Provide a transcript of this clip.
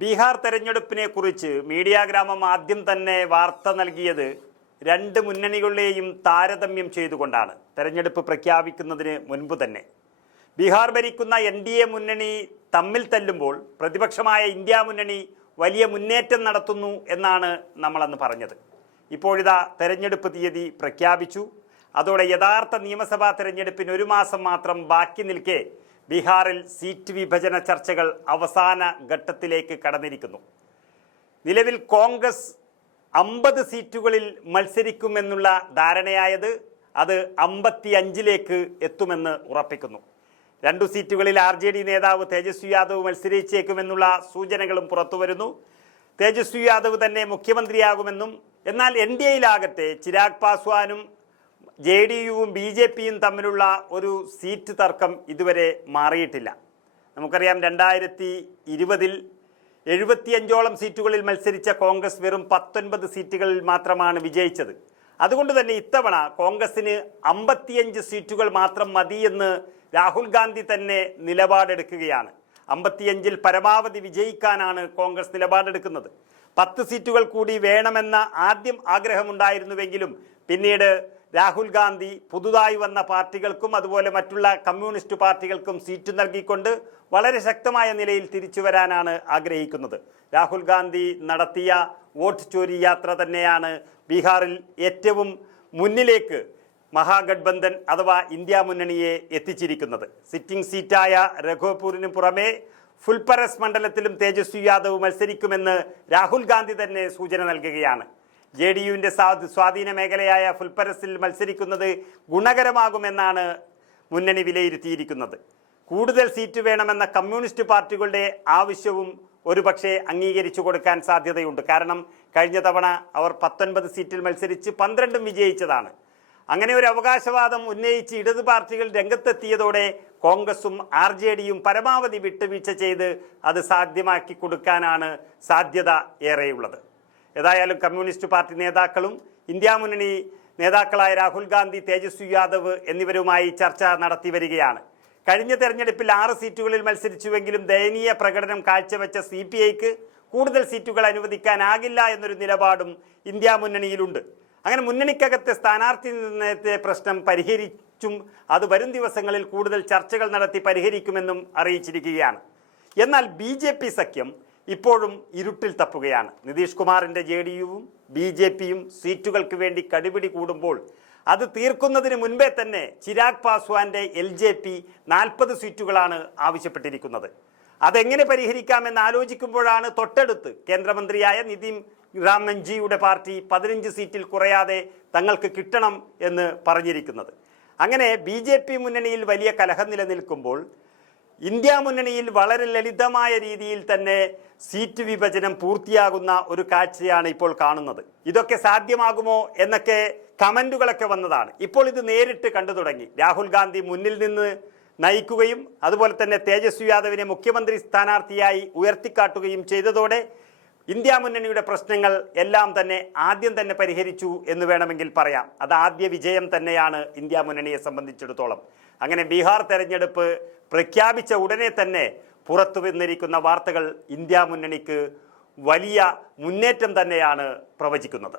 ബീഹാർ തെരഞ്ഞെടുപ്പിനെ കുറിച്ച് മീഡിയ ഗ്രാമം ആദ്യം തന്നെ വാർത്ത നൽകിയത് രണ്ട് മുന്നണികളെയും താരതമ്യം ചെയ്തുകൊണ്ടാണ്. തെരഞ്ഞെടുപ്പ് പ്രഖ്യാപിക്കുന്നതിന് മുൻപ് തന്നെ. ബീഹാർ ഭരിക്കുന്ന എൻ ഡി എ മുന്നണി തമ്മിൽ തല്ലുമ്പോൾ പ്രതിപക്ഷമായ ഇന്ത്യ മുന്നണി വലിയ മുന്നേറ്റം നടത്തുന്നു എന്നാണ് നമ്മളന്ന് പറഞ്ഞത്. ഇപ്പോഴിതാ തെരഞ്ഞെടുപ്പ് തീയതി പ്രഖ്യാപിച്ചു. അതോടെ യഥാർത്ഥ നിയമസഭാ തെരഞ്ഞെടുപ്പിന് ഒരു മാസം മാത്രം ബാക്കി നിൽക്കെ ബീഹാറിൽ സീറ്റ് വിഭജന ചർച്ചകൾ അവസാന ഘട്ടത്തിലേക്ക് കടന്നിരിക്കുന്നു. നിലവിൽ കോൺഗ്രസ് അമ്പത് സീറ്റുകളിൽ മത്സരിക്കുമെന്നുള്ള ധാരണയായത് അത് അമ്പത്തി അഞ്ചിലേക്ക് എത്തുമെന്ന് ഉറപ്പിക്കുന്നു. രണ്ടു സീറ്റുകളിൽ ആർ ജെ ഡി നേതാവ് തേജസ്വി യാദവ് മത്സരിച്ചേക്കുമെന്നുള്ള സൂചനകളും പുറത്തുവരുന്നു. തേജസ്വി യാദവ് തന്നെ മുഖ്യമന്ത്രിയാകുമെന്നും എന്നാൽ എൻ ഡി എയിലാകട്ടെ ചിരാഗ് പാസ്വാനും ജെ ഡി യുവും ബി ജെ പിയും തമ്മിലുള്ള ഒരു സീറ്റ് തർക്കം ഇതുവരെ മാറിയിട്ടില്ല. നമുക്കറിയാം രണ്ടായിരത്തി ഇരുപതിൽ എഴുപത്തിയഞ്ചോളം സീറ്റുകളിൽ മത്സരിച്ച കോൺഗ്രസ് വെറും പത്തൊൻപത് സീറ്റുകളിൽ മാത്രമാണ് വിജയിച്ചത്. അതുകൊണ്ട് തന്നെ ഇത്തവണ കോൺഗ്രസിന് അമ്പത്തിയഞ്ച് സീറ്റുകൾ മാത്രം മതിയെന്ന് രാഹുൽ ഗാന്ധി തന്നെ നിലപാടെടുക്കുകയാണ്. അമ്പത്തിയഞ്ചിൽ പരമാവധി വിജയിക്കാനാണ് കോൺഗ്രസ് നിലപാടെടുക്കുന്നത്. പത്ത് സീറ്റുകൾ കൂടി വേണമെന്ന ആദ്യം ആഗ്രഹമുണ്ടായിരുന്നുവെങ്കിലും പിന്നീട് രാഹുൽ ഗാന്ധി പുതുതായി വന്ന പാർട്ടികൾക്കും അതുപോലെ മറ്റുള്ള കമ്മ്യൂണിസ്റ്റ് പാർട്ടികൾക്കും സീറ്റ് നൽകിക്കൊണ്ട് വളരെ ശക്തമായ നിലയിൽ തിരിച്ചു വരാനാണ് ആഗ്രഹിക്കുന്നത്. രാഹുൽ ഗാന്ധി നടത്തിയ വോട്ട് ചോരി യാത്ര തന്നെയാണ് ബീഹാറിൽ ഏറ്റവും മുന്നിലേക്ക് മഹാഗഡ്ബന്ധൻ അഥവാ ഇന്ത്യ മുന്നണിയെ എത്തിച്ചിരിക്കുന്നത്. സിറ്റിംഗ് സീറ്റായ രഘോപൂരിന് പുറമെ ഫുൽപരസ് മണ്ഡലത്തിലും തേജസ്വി യാദവ് മത്സരിക്കുമെന്ന് രാഹുൽ ഗാന്ധി തന്നെ സൂചന നൽകുകയാണ്. ജെ ഡി യുവിന്റെ സ്വാധീന മേഖലയായ ഫുൽപരസിൽ മത്സരിക്കുന്നത് ഗുണകരമാകുമെന്നാണ് മുന്നണി വിലയിരുത്തിയിരിക്കുന്നത്. കൂടുതൽ സീറ്റ് വേണമെന്ന കമ്മ്യൂണിസ്റ്റ് പാർട്ടികളുടെ ആവശ്യവും ഒരുപക്ഷെ അംഗീകരിച്ചു കൊടുക്കാൻ സാധ്യതയുണ്ട്. കാരണം കഴിഞ്ഞ തവണ അവർ പത്തൊൻപത് സീറ്റിൽ മത്സരിച്ച് പന്ത്രണ്ടും വിജയിച്ചതാണ്. അങ്ങനെ ഒരു അവകാശവാദം ഉന്നയിച്ച് ഇടതു പാർട്ടികൾ രംഗത്തെത്തിയതോടെ കോൺഗ്രസും ആർ ജെ ഡിയും പരമാവധി വിട്ടുവീഴ്ച ചെയ്ത് അത് സാധ്യമാക്കി കൊടുക്കാനാണ് സാധ്യത ഏറെയുള്ളത്. ഏതായാലും കമ്മ്യൂണിസ്റ്റ് പാർട്ടി നേതാക്കളും ഇന്ത്യ മുന്നണി നേതാക്കളായ രാഹുൽ ഗാന്ധി തേജസ്വി യാദവ് എന്നിവരുമായി ചർച്ച നടത്തി വരികയാണ്. കഴിഞ്ഞ തെരഞ്ഞെടുപ്പിൽ ആറ് സീറ്റുകളിൽ മത്സരിച്ചുവെങ്കിലും ദയനീയ പ്രകടനം കാഴ്ചവെച്ച സി പി ഐക്ക് കൂടുതൽ സീറ്റുകൾ അനുവദിക്കാനാകില്ല എന്നൊരു നിലപാടും ഇന്ത്യ മുന്നണിയിലുണ്ട്. അങ്ങനെ മുന്നണിക്കകത്തെ സ്ഥാനാർത്ഥി നിർണയത്തെ പ്രശ്നം പരിഹരിച്ചും അത് വരും ദിവസങ്ങളിൽ കൂടുതൽ ചർച്ചകൾ നടത്തി പരിഹരിക്കുമെന്നും അറിയിച്ചിരിക്കുകയാണ്. എന്നാൽ ബി സഖ്യം ഇപ്പോഴും ഇരുട്ടിൽ തപ്പുകയാണ്. നിതീഷ് കുമാറിന്റെ ജെ ഡി യുവും ബി ജെ പിയും സീറ്റുകൾക്ക് വേണ്ടി കടുപിടി കൂടുമ്പോൾ അത് തീർക്കുന്നതിന് മുൻപേ തന്നെ ചിരാഗ് പാസ്വാന്റെ എൽ ജെ പി നാൽപ്പത് സീറ്റുകളാണ് ആവശ്യപ്പെട്ടിരിക്കുന്നത്. അതെങ്ങനെ പരിഹരിക്കാമെന്ന് ആലോചിക്കുമ്പോഴാണ് തൊട്ടടുത്ത് കേന്ദ്രമന്ത്രിയായ നിതിൻ റാംമൻജിയുടെ പാർട്ടി പതിനഞ്ച് സീറ്റിൽ കുറയാതെ തങ്ങൾക്ക് കിട്ടണം എന്ന് പറഞ്ഞിരിക്കുന്നത്. അങ്ങനെ ബി മുന്നണിയിൽ വലിയ കലഹം നിലനിൽക്കുമ്പോൾ ഇന്ത്യ മുന്നണിയിൽ വളരെ ലളിതമായ രീതിയിൽ തന്നെ സീറ്റ് വിഭജനം പൂർത്തിയാകുന്ന ഒരു കാഴ്ചയാണ് ഇപ്പോൾ കാണുന്നത്. ഇതൊക്കെ സാധ്യമാകുമോ എന്നൊക്കെ കമന്റുകളൊക്കെ വന്നതാണ്. ഇപ്പോൾ ഇത് നേരിട്ട് കണ്ടു തുടങ്ങി. രാഹുൽ ഗാന്ധി മുന്നിൽ നിന്ന് നയിക്കുകയും അതുപോലെ തന്നെ തേജസ്വി യാദവിനെ മുഖ്യമന്ത്രി സ്ഥാനാർത്ഥിയായി ഉയർത്തിക്കാട്ടുകയും ചെയ്തതോടെ ഇന്ത്യ മുന്നണിയുടെ പ്രശ്നങ്ങൾ എല്ലാം തന്നെ ആദ്യം തന്നെ പരിഹരിച്ചു എന്ന് വേണമെങ്കിൽ പറയാം. അത് ആദ്യ വിജയം തന്നെയാണ് ഇന്ത്യ മുന്നണിയെ സംബന്ധിച്ചിടത്തോളം. അങ്ങനെ ബീഹാർ തെരഞ്ഞെടുപ്പ് പ്രഖ്യാപിച്ച ഉടനെ തന്നെ പുറത്തു വന്നിരിക്കുന്ന വാർത്തകൾ ഇന്ത്യ മുന്നണിക്ക് വലിയ മുന്നേറ്റം തന്നെയാണ് പ്രവചിക്കുന്നത്.